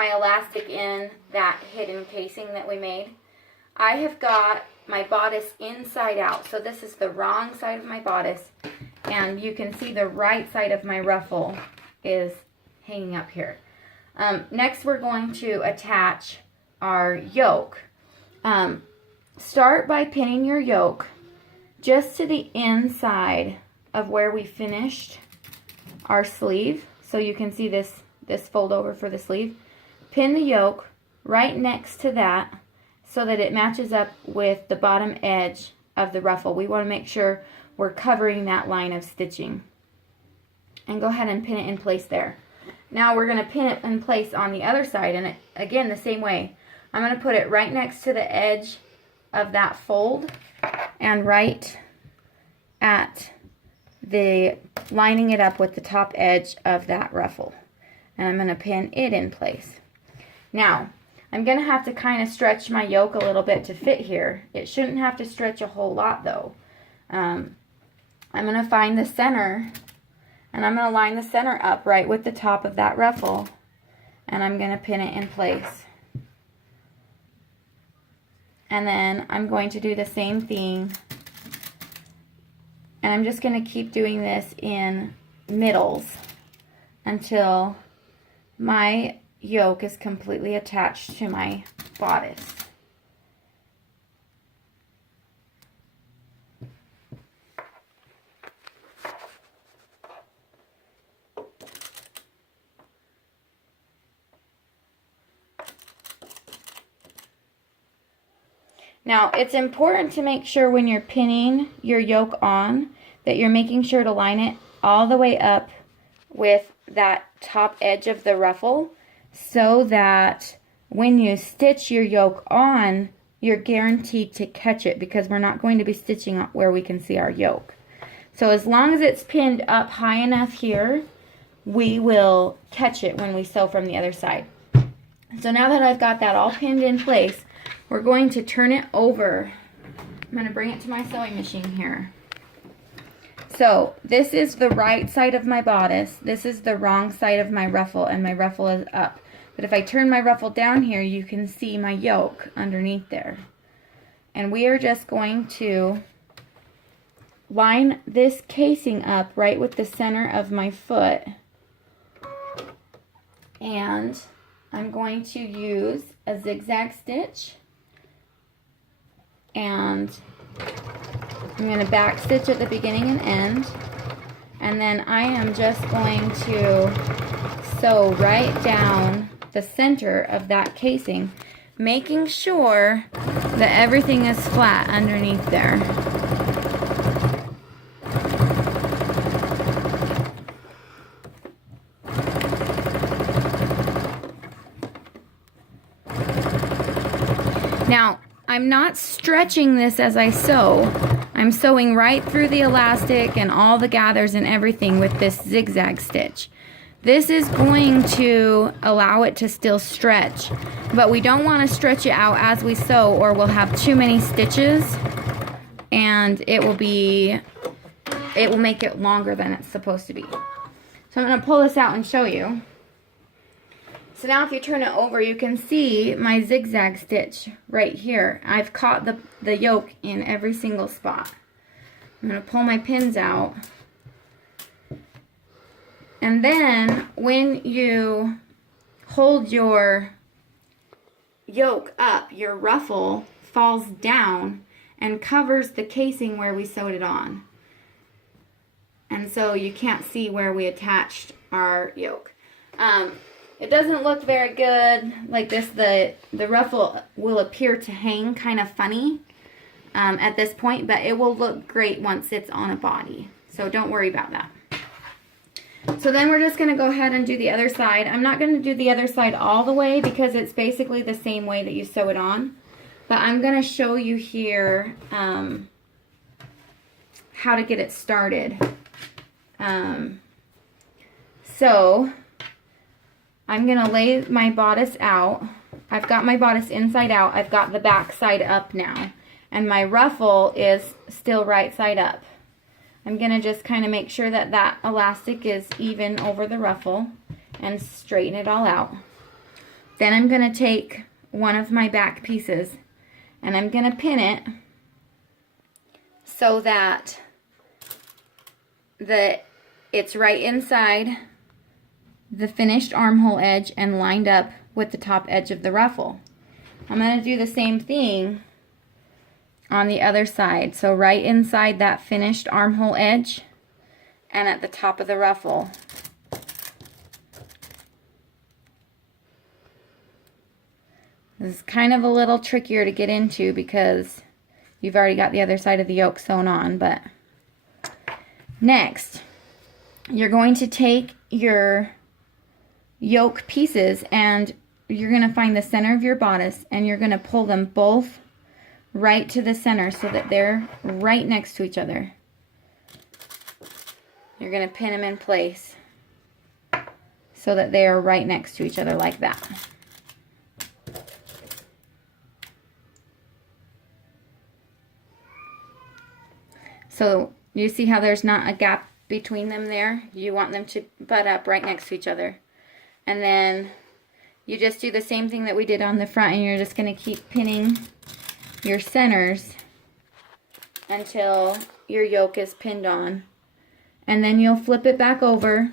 my elastic in that hidden casing that we made. I have got my bodice inside out. So this is the wrong side of my bodice. And you can see the right side of my ruffle is hanging up here. Next, we're going to attach our yoke. Start by pinning your yoke just to the inside of where we finished our sleeve. So you can see this fold over for the sleeve. Pin the yoke right next to that so that it matches up with the bottom edge of the ruffle. We want to make sure we're covering that line of stitching. And go ahead and pin it in place there. Now we're going to pin it in place on the other side, and again the same way. I'm going to put it right next to the edge of that fold and right at the lining it up with the top edge of that ruffle. And I'm going to pin it in place. Now, I'm going to have to kind of stretch my yoke a little bit to fit here. It shouldn't have to stretch a whole lot though. I'm going to find the center, and I'm going to line the center up right with the top of that ruffle, and I'm going to pin it in place. And then I'm going to do the same thing, and I'm just going to keep doing this in middles until my yoke is completely attached to my bodice. Now, it's important to make sure when you're pinning your yoke on that you're making sure to line it all the way up with that top edge of the ruffle so that when you stitch your yoke on, you're guaranteed to catch it, because we're not going to be stitching where we can see our yoke. So as long as it's pinned up high enough here, we will catch it when we sew from the other side. So now that I've got that all pinned in place, we're going to turn it over. I'm going to bring it to my sewing machine here. So this is the right side of my bodice. This is the wrong side of my ruffle, and my ruffle is up. But if I turn my ruffle down here, you can see my yoke underneath there. And we are just going to line this casing up right with the center of my foot. And I'm going to use a zigzag stitch. And I'm going to back stitch at the beginning and end, and then I am just going to sew right down the center of that casing, making sure that everything is flat underneath there. Now, I'm not stretching this as I sew. I'm sewing right through the elastic and all the gathers and everything with this zigzag stitch. This is going to allow it to still stretch, but we don't want to stretch it out as we sew, or we'll have too many stitches and it will make it longer than it's supposed to be. So I'm going to pull this out and show you. So now if you turn it over, you can see my zigzag stitch right here. I've caught the yoke in every single spot. I'm going to pull my pins out. And then when you hold your yoke up, your ruffle falls down and covers the casing where we sewed it on. And so you can't see where we attached our yoke. It doesn't look very good like this. The ruffle will appear to hang kind of funny at this point, but it will look great once it's on a body. So don't worry about that. So then we're just going to go ahead and do the other side. I'm not going to do the other side all the way because it's basically the same way that you sew it on. But I'm going to show you here how to get it started. So I'm going to lay my bodice out. I've got my bodice inside out. I've got the back side up now. And my ruffle is still right side up. I'm going to just kind of make sure that that elastic is even over the ruffle and straighten it all out. Then I'm going to take one of my back pieces and I'm going to pin it so that it's right inside the finished armhole edge and lined up with the top edge of the ruffle. I'm going to do the same thing on the other side. So right inside that finished armhole edge and at the top of the ruffle. This is kind of a little trickier to get into because you've already got the other side of the yoke sewn on, but next, you're going to take your yoke pieces and you're going to find the center of your bodice and you're going to pull them both right to the center so that they're right next to each other. You're going to pin them in place so that they are right next to each other like that. So you see how there's not a gap between them there? You want them to butt up right next to each other. And then you just do the same thing that we did on the front, and you're just going to keep pinning your centers until your yoke is pinned on. And then you'll flip it back over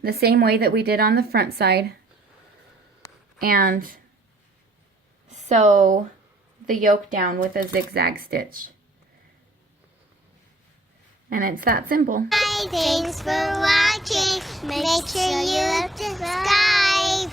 the same way that we did on the front side and sew the yoke down with a zigzag stitch. And it's that simple. Hi, thanks for watching. Make sure you subscribe.